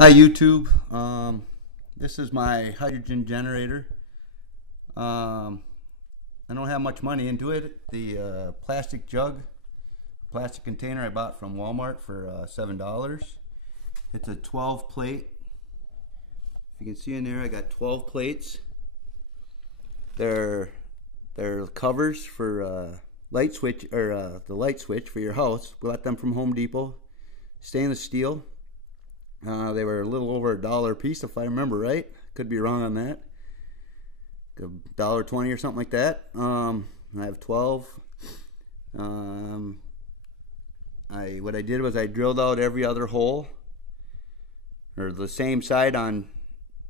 Hi YouTube. This is my hydrogen generator. I don't have much money into it. The plastic container I bought from Walmart for $7. It's a 12 plate. If you can see in there, I got 12 plates. They're covers for light switch, or the light switch for your house. Got them from Home Depot. Stainless steel. They were a little over $1 a piece, if I remember right. Could be wrong on that. $1.20 or something like that. I have 12. What I did was I drilled out every other hole, or the same side on.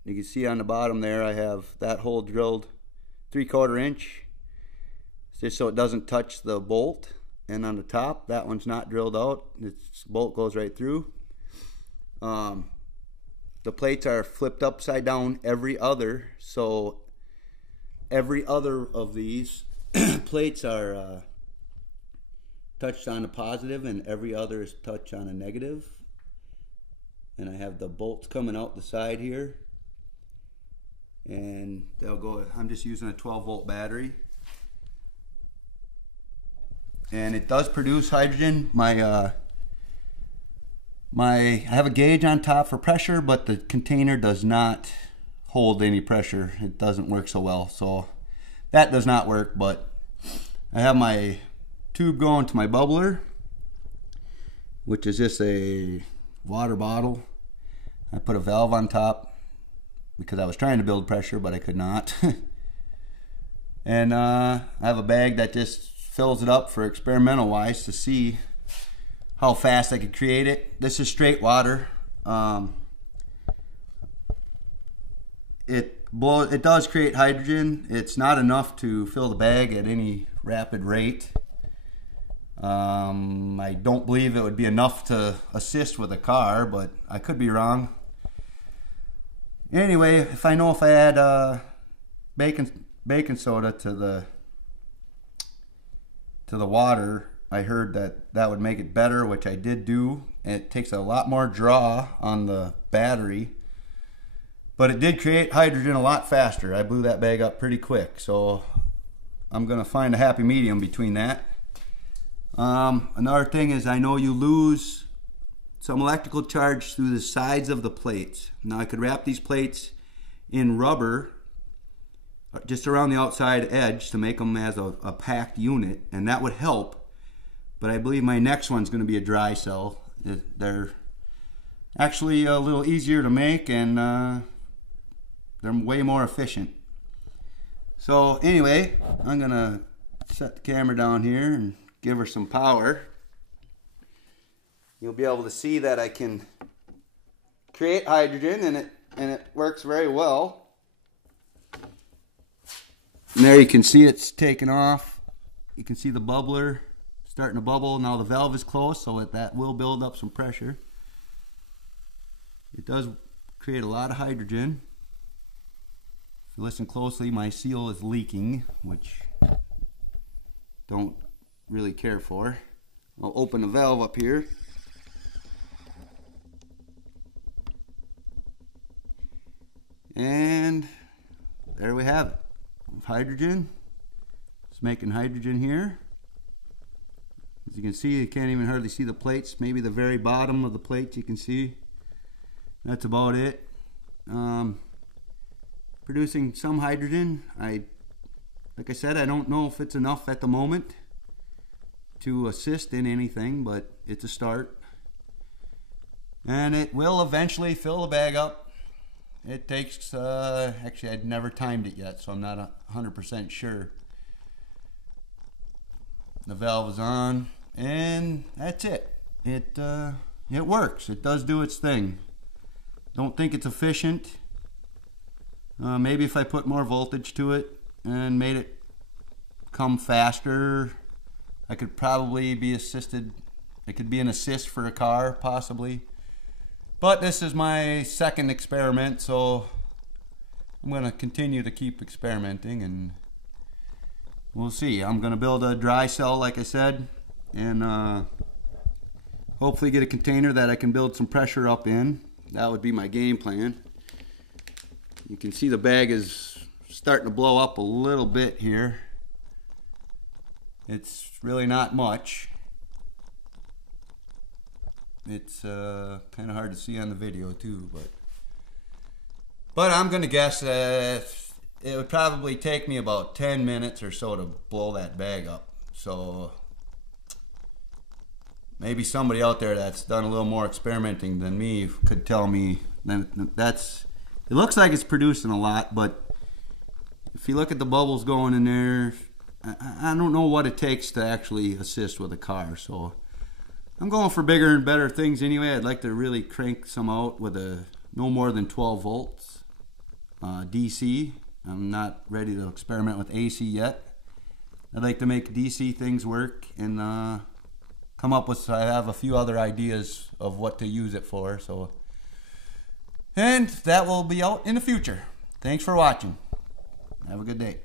You can see on the bottom there, I have that hole drilled 3/4 inch, just so it doesn't touch the bolt. And on the top, that one's not drilled out. Its bolt goes right through. The plates are flipped upside down every other, so every other of these plates are touched on a positive and every other is touched on a negative. And I have the bolts coming out the side here, and they'll go. I'm just using a 12-volt battery, and it does produce hydrogen. I have a gauge on top for pressure, but the container does not hold any pressure. It doesn't work so well, so that does not work. But I have my tube going to my bubbler, which is just a water bottle. I put a valve on top because I was trying to build pressure, but I could not. And I have a bag that just fills it up for experimental wise to see how fast I could create it. This is straight water. It does create hydrogen. It's not enough to fill the bag at any rapid rate. I don't believe it would be enough to assist with a car, but I could be wrong. Anyway, if I add baking soda to the water, I heard that would make it better, which I did do. It takes a lot more draw on the battery, but it did create hydrogen a lot faster. I blew that bag up pretty quick, so I'm gonna find a happy medium between that. Another thing is, I know you lose some electrical charge through the sides of the plates. Now I could wrap these plates in rubber just around the outside edge to make them as a packed unit, and that would help. But I believe my next one's going to be a dry cell. They're actually a little easier to make, and they're way more efficient. So anyway, I'm going to set the camera down here and give her some power. You'll be able to see that I can create hydrogen, and it works very well. And there you can see it's taken off. You can see the bubbler starting to bubble. Now the valve is closed, so that will build up some pressure. It does create a lot of hydrogen. If you listen closely, my seal is leaking, which I don't really care for. I'll open the valve up here. And there we have it. Hydrogen. It's making hydrogen here. As you can see, you can't even hardly see the plates. Maybe the very bottom of the plates you can see. That's about it. Producing some hydrogen. Like I said, I don't know if it's enough at the moment to assist in anything, but it's a start. And it will eventually fill the bag up. It takes, actually I'd never timed it yet, so I'm not 100% sure. The valve is on, and that's it. It works. It does do its thing. Don't think it's efficient. Maybe if I put more voltage to it and made it come faster, I could probably be assisted. It could be an assist for a car, possibly. But this is my second experiment, so I'm going to continue to keep experimenting, and we'll see. I'm going to build a dry cell, like I said, and hopefully get a container that I can build some pressure up in. that would be my game plan. You can see the bag is starting to blow up a little bit here. It's really not much. It's kind of hard to see on the video too, but I'm gonna guess that it would probably take me about 10 minutes or so to blow that bag up. So maybe somebody out there that's done a little more experimenting than me could tell me that's, it looks like it's producing a lot, but if you look at the bubbles going in there, I don't know what it takes to actually assist with a car. So I'm going for bigger and better things anyway. I'd like to really crank some out with a no more than 12 volts DC. I'm not ready to experiment with AC yet. I'd like to make DC things work and come up with, I have a few other ideas of what to use it for. So, and that will be out in the future. Thanks for watching. Have a good day.